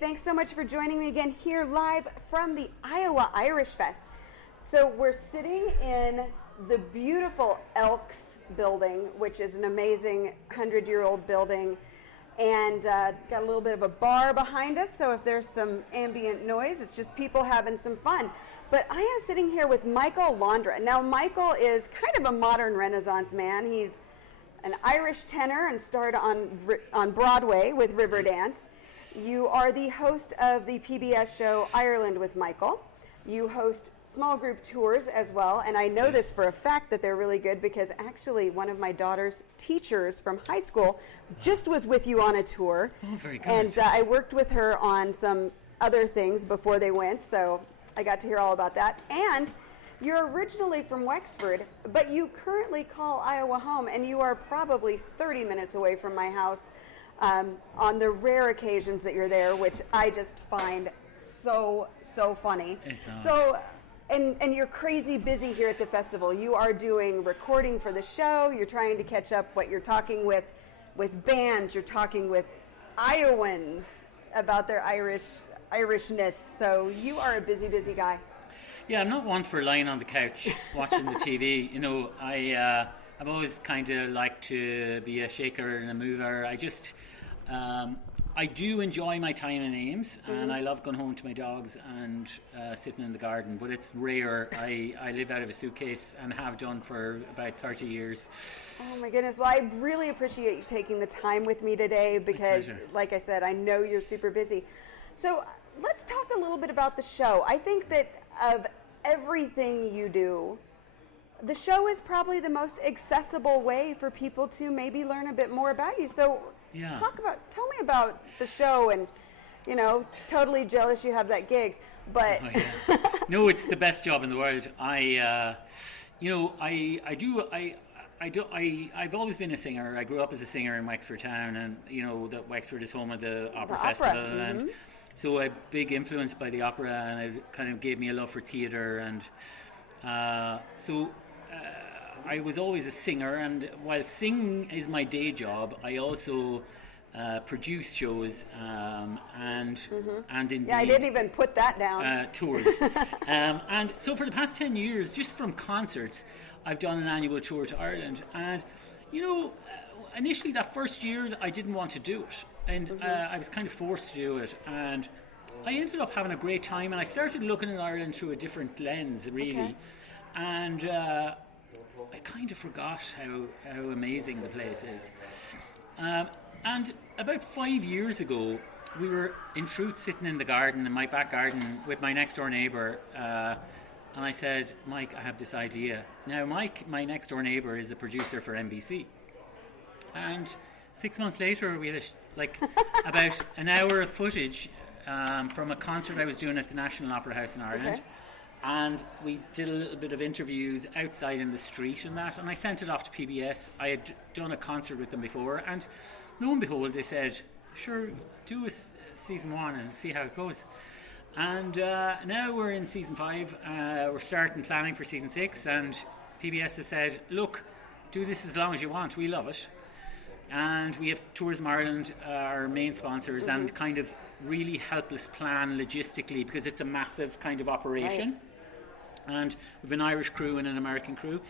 thanks so much for joining me again here live from the Iowa Irish Fest. So we're sitting in the beautiful Elks building, which is an amazing 100-year-old building, and got a little bit of a bar behind us, so if there's some ambient noise, it's just people having some fun. But I am sitting here with Michael Londra. Now, Michael is kind of a modern Renaissance man. He's an Irish tenor and starred on Broadway with Riverdance. You are the host of the PBS show Ireland with Michael. You host small group tours as well, and I know this for a fact that they're really good because actually one of my daughter's teachers from high school just was with you on a tour. Oh, very good. And I worked with her on some other things before they went, so I got to hear all about that. And you're originally from Wexford, but you currently call Iowa home, and you are probably 30 minutes away from my house on the rare occasions that you're there, which I just find so funny. It's so, and you're crazy busy here at the festival. You are doing recording for the show. You're trying to catch up what you're talking with bands. You're talking with Iowans about their Irishness. So you are a busy guy. Yeah, I'm not one for lying on the couch watching the TV. You know, I've always kind of liked to be a shaker and a mover. I do enjoy my time in Ames, and I love going home to my dogs and sitting in the garden, but it's rare. I live out of a suitcase and have done for about 30 years. Oh my goodness. Well, I really appreciate you taking the time with me today because, like I said, I know you're super busy. So let's talk a little bit about the show. I think that of everything you do, the show is probably the most accessible way for people to maybe learn a bit more about you. So tell me about the show, and totally jealous you have that gig, but no, it's the best job in the world. I've always been a singer. I grew up as a singer in Wexford town, and that Wexford is home of the opera festival, and so I'm big influenced by the opera, and it kind of gave me a love for theatre, and I was always a singer, and while singing is my day job, I also produce shows and indeed I didn't even put that down. Tours. And so for the past 10 years, just from concerts, I've done an annual tour to Ireland. And initially that first year I didn't want to do it, and I was kind of forced to do it, and I ended up having a great time, and I started looking at Ireland through a different lens, really. And I kind of forgot how amazing the place is. And about 5 years ago, we were in truth sitting in the garden, in my back garden, with my next door neighbour, and I said, Mike, I have this idea. Now, Mike, my next door neighbour, is a producer for NBC. And 6 months later, we had about an hour of footage from a concert I was doing at the National Opera House in Ireland. Okay. And we did a little bit of interviews outside in the street and that, and I sent it off to PBS. I had done a concert with them before, and lo and behold, they said, sure, do a season 1 and see how it goes. And now we're in season 5, we're starting planning for season 6, and PBS has said, look, do this as long as you want, we love it. And we have Tourism Ireland, our main sponsors, and kind of really help us plan logistically, because it's a massive kind of operation. Right. And we have an Irish crew and an American crew.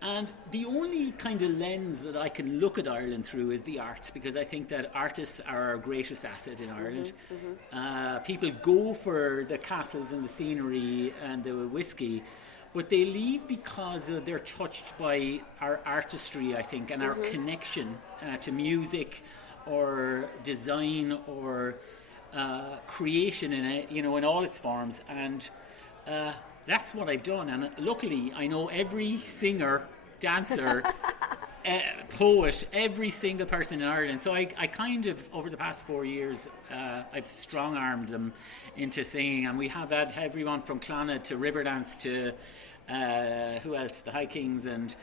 And the only kind of lens that I can look at Ireland through is the arts, because I think that artists are our greatest asset in Ireland. People go for the castles and the scenery and the whiskey, but they leave because they're touched by our artistry, I think, and our connection to music or design or creation in all its forms. And that's what I've done, and luckily I know every singer, dancer, poet, every single person in Ireland. So I kind of, over the past 4 years, I've strong-armed them into singing, and we have had everyone from Clonard to Riverdance to who else, the High Kings, and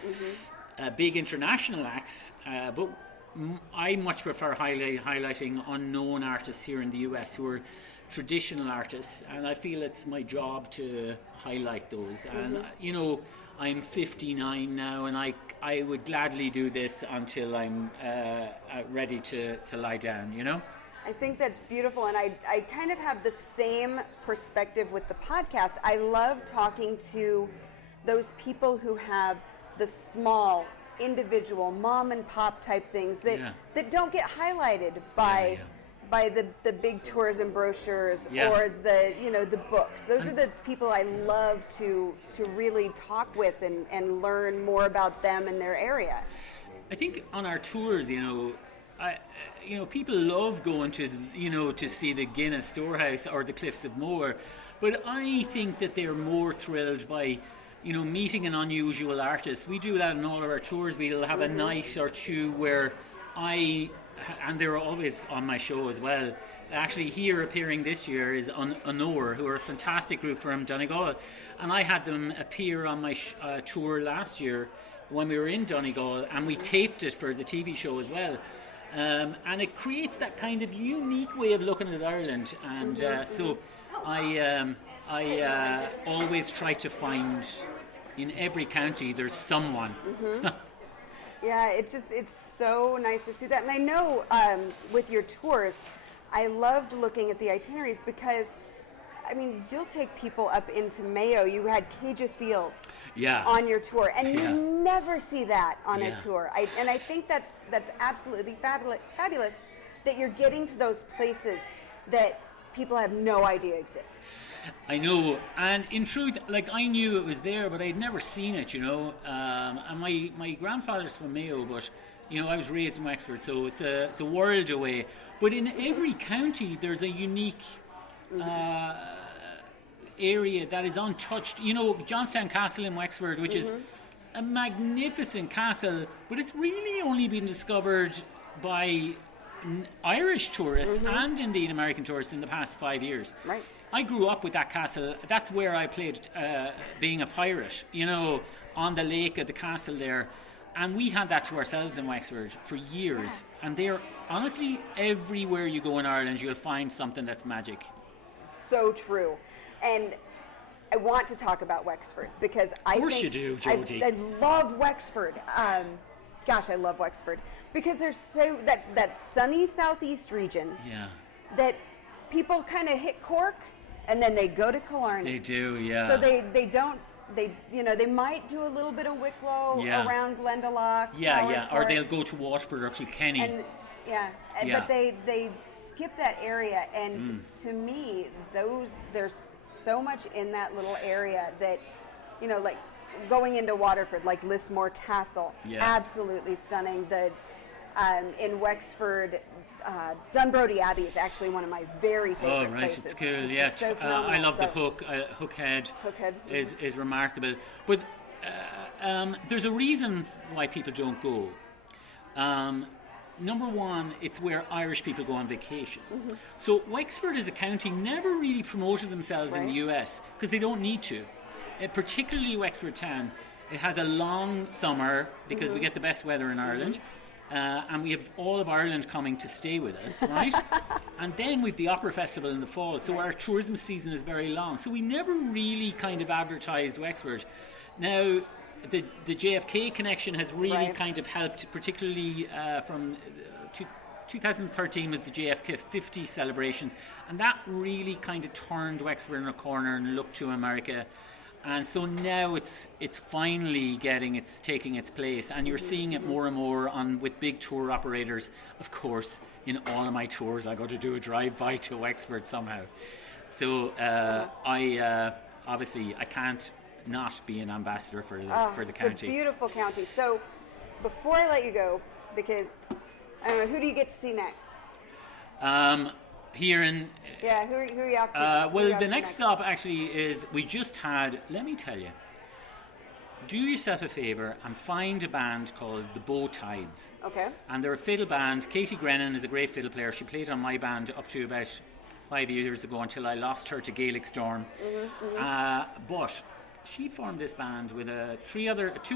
big international acts, but I much prefer highlighting unknown artists here in the US who are traditional artists, and I feel it's my job to highlight those. And I'm 59 now, and I would gladly do this until I'm ready to lie down, I think that's beautiful, and I kind of have the same perspective with the podcast. I love talking to those people who have the small, individual, mom and pop type things that don't get highlighted by the big tourism brochures or the books. Those are the people I love to really talk with and learn more about them and their area. I think on our tours, people love going to to see the Guinness Storehouse or the Cliffs of Moher, but I think that they're more thrilled by meeting an unusual artist. We do that in all of our tours. We'll have a night or two where and they're always on my show as well. Actually, here appearing this year is Honor, who are a fantastic group from Donegal, and I had them appear on my tour last year when we were in Donegal, and we taped it for the TV show as well. And it creates that kind of unique way of looking at Ireland, and so I always try to find in every county there's someone. Yeah, it's so nice to see that. And I know with your tours, I loved looking at the itineraries because, I mean, you'll take people up into Mayo. You had Caja Fields on your tour, and you never see that on a tour. And I think that's absolutely fabulous that you're getting to those places that people have no idea exist. I know, and in truth, I knew it was there, but I'd never seen it, and my grandfather's from Mayo, but I was raised in Wexford, so it's a world away. But in every county, there's a unique area that is untouched. Johnstown Castle in Wexford, which is a magnificent castle, but it's really only been discovered by Irish tourists and indeed American tourists in the past 5 years. Right. I grew up with that castle. That's where I played being a pirate, on the lake at the castle there. And we had that to ourselves in Wexford for years. And they're honestly, everywhere you go in Ireland, you'll find something that's magic. So true. And I want to talk about Wexford because Of course you do, Jodie. I love Wexford. Gosh, I love Wexford because there's that sunny southeast region that people kind of hit Cork and then they go to Killarney. They do, yeah. So they might do a little bit of Wicklow around Glendalough. Or they'll go to Waterford or Kilkenny. But they skip that area, and to me, there's so much in that little area that, like going into Waterford, like Lismore Castle, absolutely stunning. In Wexford, Dunbrody Abbey is actually one of my very favorite places. It's cool. It's so I love the Hookhead. Hookhead is remarkable. But there's a reason why people don't go. Number one, it's where Irish people go on vacation. So Wexford as a county never really promoted themselves in the US because they don't need to. Particularly Wexford town. It has a long summer because we get the best weather in Ireland. And we have all of Ireland coming to stay with us, right? And then we've the Opera Festival in the fall, so our tourism season is very long. So we never really kind of advertised Wexford. Now, the JFK connection has really kind of helped, particularly from 2013 was the JFK 50 celebrations, and that really kind of turned Wexford in a corner and looked to America. And so now it's finally taking its place, and you're seeing it more and more with big tour operators. Of course, in all of my tours, I go to do a drive-by to Wexford somehow. So I can't not be an ambassador for the county. It's a beautiful county. So before I let you go, because I don't know, who do you get to see next? Here in who are you after? Well, the next stop actually is let me tell you, do yourself a favor and find a band called the Bow Tides. Okay. And they're a fiddle band. Katie Grennan is a great fiddle player. She played on my band up to about 5 years ago until I lost her to Gaelic Storm. But she formed this band with two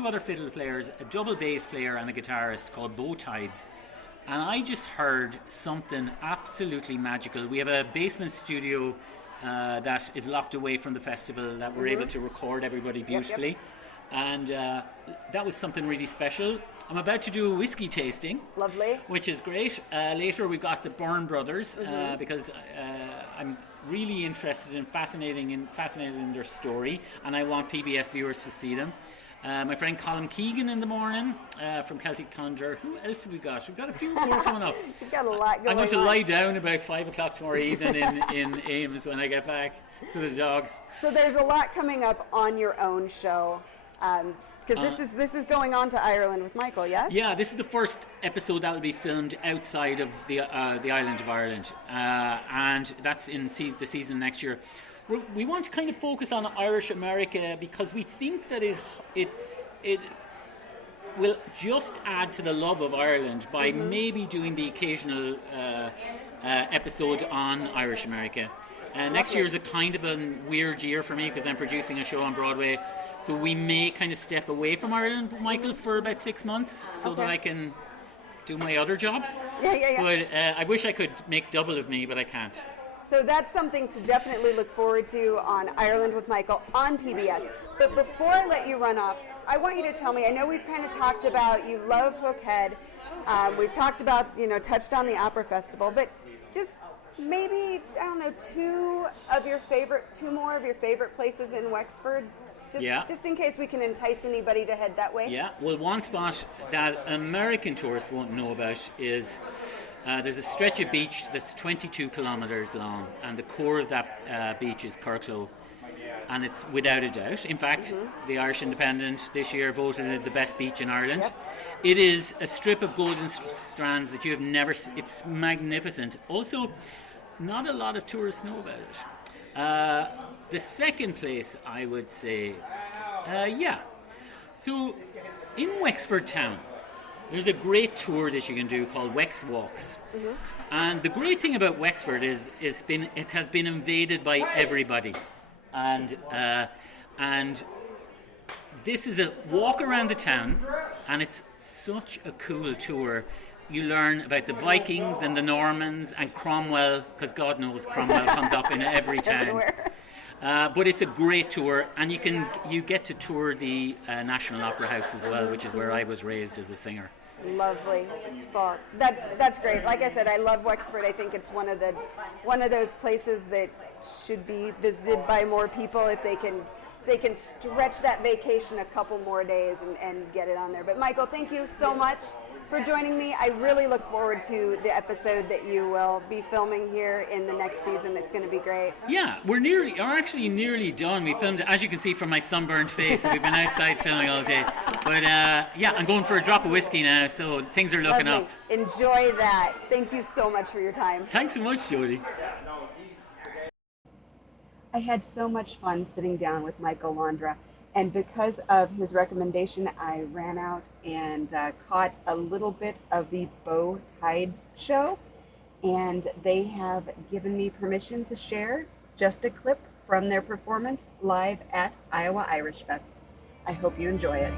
other fiddle players, a double bass player and a guitarist called Bow Tides. And I just heard something absolutely magical. We have a basement studio that is locked away from the festival that we're able to record everybody beautifully. And that was something really special. I'm about to do a whiskey tasting. Lovely. Which is great. Later we've got the Byrne brothers because I'm really interested in fascinated in their story, and I want PBS viewers to see them. My friend Colin Keegan in the morning from Celtic Thunder. Who else have we got? We've got a few more coming up. You've got a lot going on. I'm going to lie down about 5 o'clock tomorrow evening in Ames when I get back to the dogs. So there's a lot coming up on your own show. Because this is going on to Ireland with Michael, yes? Yeah, this is the first episode that will be filmed outside of the island of Ireland, and that's in the season next year. We want to kind of focus on Irish America because we think that it will just add to the love of Ireland by maybe doing the occasional episode on Irish America. Next year is a kind of a weird year for me because I'm producing a show on Broadway. So we may kind of step away from Ireland, Michael, for about 6 months so that I can do my other job. Yeah. But I wish I could make double of me, but I can't. So that's something to definitely look forward to on Ireland with Michael on PBS. But before I let you run off, I want you to tell me, I know we've kind of talked about you love Hookhead. We've talked about, touched on the Opera Festival, but just maybe, I don't know, two more of your favorite places in Wexford. Just in case we can entice anybody to head that way. Yeah, well, one spot that American tourists won't know about is there's a stretch of beach that's 22 kilometres long, and the core of that beach is Kirklow, and it's without a doubt. In fact, the Irish Independent this year voted it the best beach in Ireland. Yep. It is a strip of golden strands that you have never seen. It's magnificent. Also, not a lot of tourists know about it. The second place, I would say, so in Wexford town, there's a great tour that you can do called Wex Walks. And the great thing about Wexford is it has been invaded by everybody. And this is a walk around the town, and it's such a cool tour. You learn about the Vikings and the Normans and Cromwell, because God knows Cromwell comes up in every town. But it's a great tour, and you get to tour the National Opera House as well, which is where I was raised as a singer. Lovely. Well, that's great. Like I said, I love Wexford. I think it's one of those places that should be visited by more people if they can stretch that vacation a couple more days and get it on there. But Michael, thank you so much for joining me. I really look forward to the episode that you will be filming here in the next season. It's going to be great. Yeah, we're actually nearly done. We filmed, as you can see from my sunburned face, we've been outside filming all day. But I'm going for a drop of whiskey now, so things are looking up. Enjoy that. Thank you so much for your time. Thanks so much, Jody. I had so much fun sitting down with Michael Londra, and because of his recommendation, I ran out and caught a little bit of the Bow Tides show, and they have given me permission to share just a clip from their performance live at Iowa Irish Fest. I hope you enjoy it.